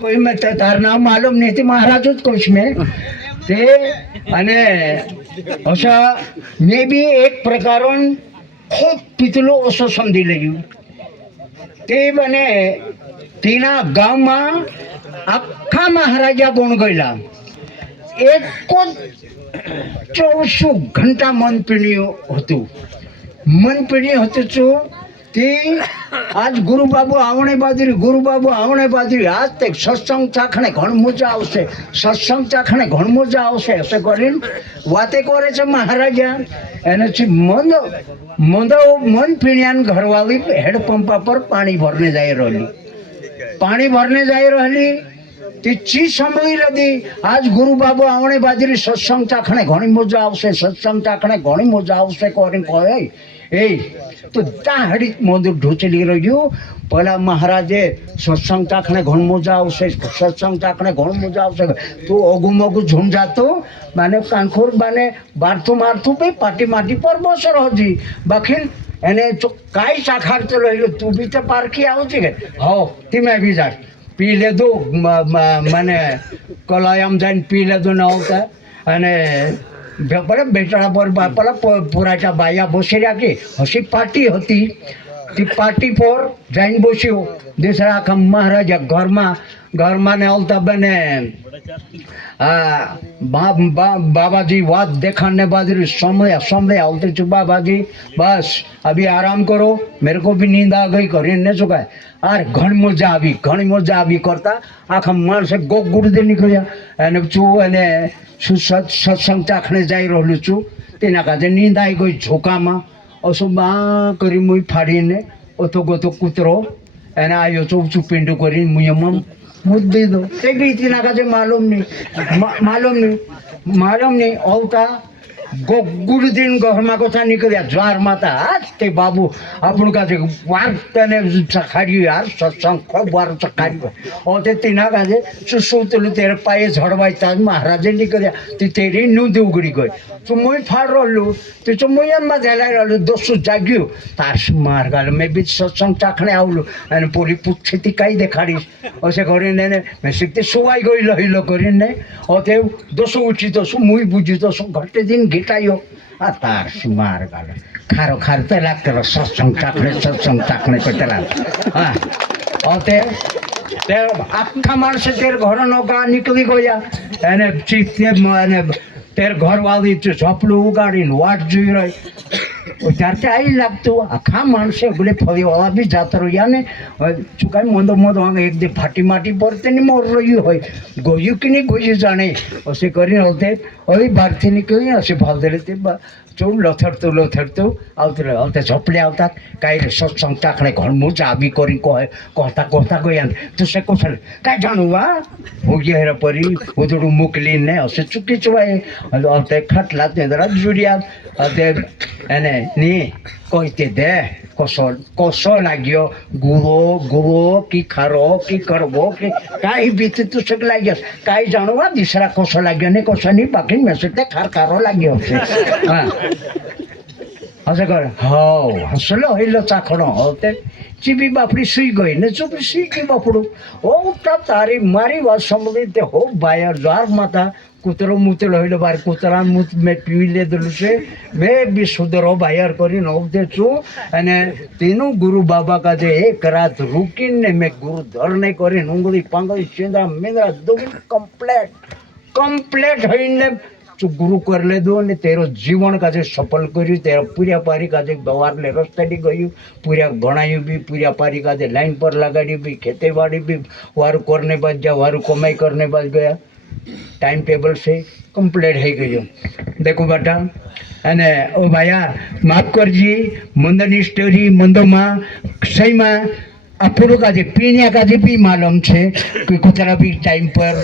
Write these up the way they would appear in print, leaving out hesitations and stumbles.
कोई मैं तार नाव मालूम नहीं थी महाराजच कोश में ते અને अशा मे बी एक प्रकारून खूप पितलो असं समजी लेયું તે બને તેના ગામમાં આખા મહારાજા ગુણ ગયેલા એક 24 ઘંટા મન પીણ્યું હતું શું તે આજ ગુરુબાબુ આવણે બાજરી આજ તે સત્સંગ ચાખણે ઘણ મજા આવશે હશે કરીને વાતે કરે છે મહારાજા એને મન પીણ્યાન ઘરવાળી હેડપંપા પર પાણી ભરને જાય રહેલી તે ચી સાંભળી હતી આજ ગુરુબાબુ આવણે બાજરી સત્સંગ ચાખણે ઘણી મજા આવશે કરીને કહે એ તો દાહડી મોદું ઢોચલી રહ્યું પેલા મહારાજે સત્સંગ ચાખણે ઘણ મજા આવશે તું ઓગું મોગું ઝુંઝાતો મને કાનખોર બાને બારતું મારતું ભાઈ પાટી માટી પર બસર હજી બાકી એને કાંઈ ચાખાડતો રહ્યો તું બી તો પારખી આવતી કે હો ધીમે બી જાય પી લેધું મને કલાયામ જઈને પી લેધું ન આવતા અને પેલા બેટાડા પર પેલા પુરાટા બાયા બોસી રાખી હસી પાર્ટી હતી તે પાર્ટી પર જઈને બોસ્યો દેસરા આખા મહારાજા ઘરમાં ને આવતા બને बाबाजी बात देखने बाजरी समझे आवते चुप बाबाजी बस अभी आराम करो मेरे को भी नींद आ गई કરીને શું કહે અરે ઘણી મજા આવી કરતા આખા માણસે ગોક ગુડદે નીકળ્યા અને છું અને સત્સંગ ચાખણે જઈ રહેલું છું તેના કાજે નીંદ આવી ગઈ ઝોકામાં અસું બા કરી મુઈ ફાડીને ઓતો ગોતો કૂતરો એને આવ્યો છું પીંડું કરીને મુયમાં मुझ दे दो ते भी इतना का मालूम नहीं औता गुड़ दिन घरमा को था निकलिया ज्वार माता आज ते बाबू अपन का वार तने चखाड़ी यार सत्संग खूब वार चखाड़ी और ते तीना का सुसुतलू तेरे पाए झड़वाई ताज महाराजे निकलिया ते तेरी नुद उगड़ी गई तो मुई फाड़ रहलू तो मुयन में झेलाई रहलू दोस्तों जाग्यू तास मार गाल मैं भी सत्संग चाखने आवलू અને પૂરી પૂછતી કઈ દેખાડીશ હશે કરીને મેં શીખતે સુવાઈ ગઈ લહીલો કરીને તે દોસો ઉઠી તો શું મુઈ બુજી તો શું ઘટે દિન ઘેટાયો આ તાર માર ગાલ ખારો તે લાગતો સત્સંગ ચાખણે પેટેલા હા તે આખા માણસે તેર ઘરનો ગા નીકળી ગયા એને ચીતે અને તેર ઘરવાળી ઝોપડું ઉગાડીને વાટ જોઈ રહી ત્યારથી આવી લાગતું આખા માણસે બોલે ફરીવાળા બી જાતા રહ્યા ને શું કાંઈ મોંદો એક દે ફાટી માટી પર તેની મોર રહ્યું હોય ગોયું કે નહીં ગોયું જાણે હશે કરીને હવે બહારથી નીકળી હશે ભાવદેલે તે ચોર લથડતું આવતે ઝોપડે આવતા કાંઈ સત્સંગ ચાખણે ઘણ મોજા આવી કરી કહતા ગયા તું શે કોસલ કાંઈ જાણું હું હેરા પરી ઉધડું મોકલીને હશે ચૂકી ચવાય આવતે ખાટલા તે જરા જોડ્યા એને ની કોઈ તે દે કોસો લાગ્યો ગુવો કી ખારો કી કરવો કે કાંઈ બીતી તું શક લાગ્યો કાંઈ જાણવા દીસરા કોસો લાગ્યો ને કોસો નહીં બાકી મેસેજ તે ખારો લાગ્યો હશે હા હશે કર હસલો હેલો ચાખણો હોતે ચીબી બાપડી સુઈ ગઈ ને ચૂપી સુઈ ગઈ બાપડું તારી મારી વાત સાંભળી તે હો ભાઈ જ્વાર માતા કૂતરો મૂતેલો હોય બાર કૂતરા મૂત મેં પીવી લીધેલું છે મેં બી સુધરો બાયર કરીને અવધે છું અને તેનું ગુરુ બાબા કાજે એક રાત રૂકીને મેં ગુરુ ધરને કરીને ઉંગળી પાંગળી ચીંદા મીંદા દોડી કમ્પ્લેટ હોઈને ગુરુ કરી લીધું અને તેરો જીવન કાજે સફળ કર્યું તેરો પૂર્યા પારી કાજે ગવારને રસ્તેથી ગયું પૂર્યા ભણાયું બી પૂર્યા પારી કાજે લાઈન પર લગાડી બી ખેતીવાડી બી વારું કરને બાદ ગયા વારું કમાઈ કરને બાદ ગયા टाइम टेबल से कंप्लीट हो गई देखो बेटा अने ओ भाया माफ करजी मंदनी स्टोरी मंदोमा सही में આપણું કાજે પીણ્યા કાજે બી માલूम છે કે કૂતરા બી ટાઈમ પર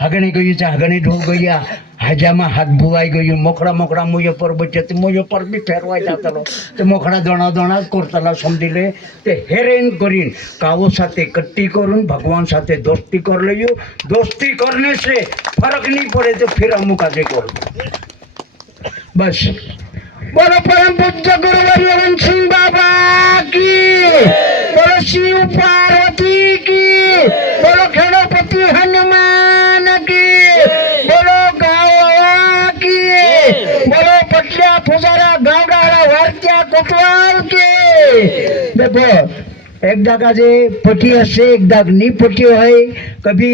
હગણી ગયું છે હગણી ઢોળ ગયા હાજામાં હાથ ભુવાઈ ગયું મોખડા મોયો પર બચે તે મોયો પર બી ફેરવાઈ જતા તે મોખડા દોણા કરતા સમજી લે તે હેરેન કરીને કાવો સાથે કટ્ટી કરું ભગવાન સાથે દોસ્તી કરી લઈએ દોસ્તી કરને से फर्क नहीं पड़े तो फिर अमुक काजे करो बस बोलो परम पूज्य गुरु हरिवंश सिंह बाबा की बोलो शिव पार्वती की બોલો ખેડોપતિ હનુમાન કી, બોલો ગાવા કી, બોલો પટલિયા ફુજારા ગાવડાળા વારત્યા કોટવાલ કી। देखो एक दाग आज पटी हसे एक दाग नहीं पट्यो है कभी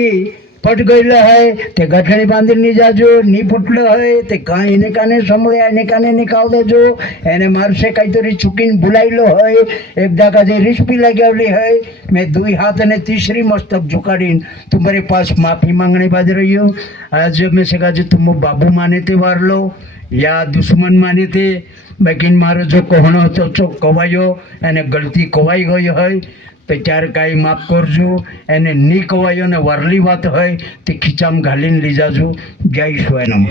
पट गયેલો હોય તે ગઠણી બાંધી નહીં જાજો, નહીં ફૂટલો હોય તે કાંઈ એને કાને સંભળે એને કાને નિકાલ દેજો, એને મારશે કાંઈ ચૂકીને ભૂલાયેલો હોય, એક દાગા જે રીસપી લગાવેલી હોય, મેં दुई हाथ અને तीसरी मस्तक झुकाડીને तुम्हारे पास माफी मांगने बाद रही हूँ। आज में से कहा तुम बाबू माने थे वार लो या दुश्मन माने थे, બાકી મારો જો કોહણો હતો તો કવાયો એને ગલતી કવાઈ ગઈ હોય તો ત્યારે કાંઈ માફ કરજો, એને નહીં કવાયો ને વરલી વાત હોય તે ખીચામાં ઘાલીને લઈ જાજો। જય સ્વાયનમ।